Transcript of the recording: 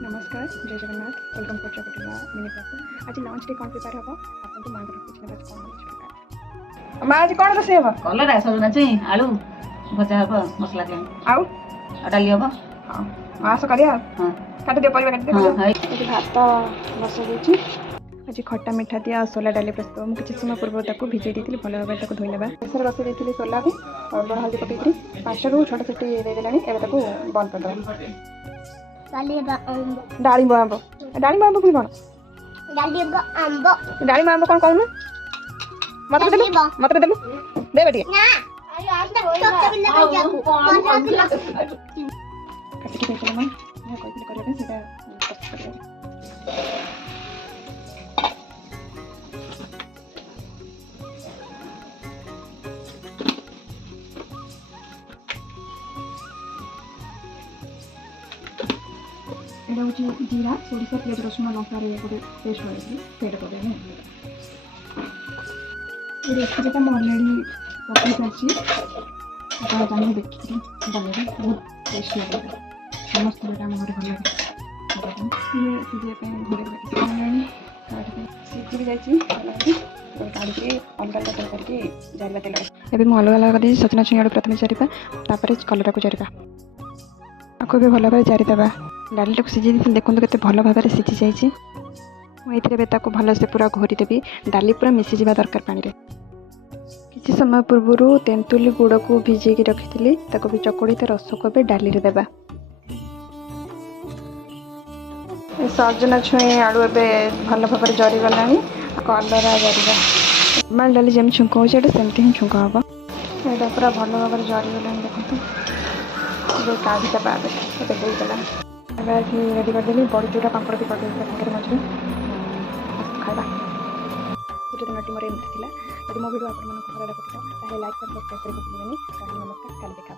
नमस्कार जय जगन्नाथ वेलकम कर मिनी ब्लॉग आज लंच डे कौन प्रिपेयर हम आपको माँ को पूछने आज कौन प्रिपेयर माँ आज कौन रोसे हम कलरा सजना चाहिँ आलु भजा हब मसला चाहिँ आउ डाली हब हाँ आस करिया हाँ काट दियो परिवा काट दियो हाँ आज भात बस देछि आज खट्टा मिठा दिया सोला डाली प्रस्तुत मुझे किसी समय पूर्व तक भिजई दी भल भाव धोई ना प्रेसर बसई देती सोला को लुण हल्दी पकई 5 रू छोट सीटी देदेलानी एवं बंद करदेवा डाळिंब आंब डाळिंब आंब पुणी कौन डाळिंब आंब कौन कहून मत देलु दे बेटी काटिकी देखेल माँ कहते करने এটা হচ্ছে জিরা সরিষা পেঁয়াজ রসুন লঙ্কার গোটে পেস্ট হয়েছে সেটা করে এই রেসিপিটা ମୁଁ ଅଲରେଡ଼ି ପକାଇ ସାରିଛି ଆପଣ ଚାହିଁଲେ ଦେଖିକି ବନେଇବେ ବହୁତ ଟେଷ୍ଟ ଲାଗିବ ସମସ୍ତେ ଏଇଟା ଆମ ଘରେ ଭଲ ଲାଗେ ସିଝିବା ପାଇଁ ଘରେ ରଖିଲାଣି ସିଝି ବି ଯାଇଛି କାଢ଼ିକି ଅଲଗା ଅଲଗା ତେଲ କରିକି ଜାରିବା ତେଲ ଏବେ ମୁଁ ଅଲଗା ଅଲଗା କରିଦେଇଛି ସଜନା ଛୁଇଁ ଆଳୁ ପ୍ରଥମେ ଜାରିବା ତାପରେ କଲରାକୁ ଜାରିବା ଆକୁ ଏବେ ଭଲ ଭାବରେ ଜାରିଦେବା डालीटा सीझे देखो के भल भाव में सीझी जाइए मुझे भलसे पूरा घोरीदेवी डाली पूरा मिसीजा दरकार पानी रे किसी समय पूर्व तेंतुली गुड़ को भिजेकी रखी भी चकड़ी रस को भी डाली रे देबा सजना छुई आलू ए भल भाव में जरीगला कलरा जरिबा नॉर्मल डाली जमी छुंक हो सेमती ही छुंक हम यहाँ पूरा भल भाव में जरीगला देखो काढ़ी देवा देगला रेडी करदेली बड़ी चूड़ा पापड़ भी करदे मझे खावा गोटे दिन मोर एमती थी यदि मो भिडियो आपको भल लगा लाइक सब्सक्राइब करके नमस्कार कल देखा।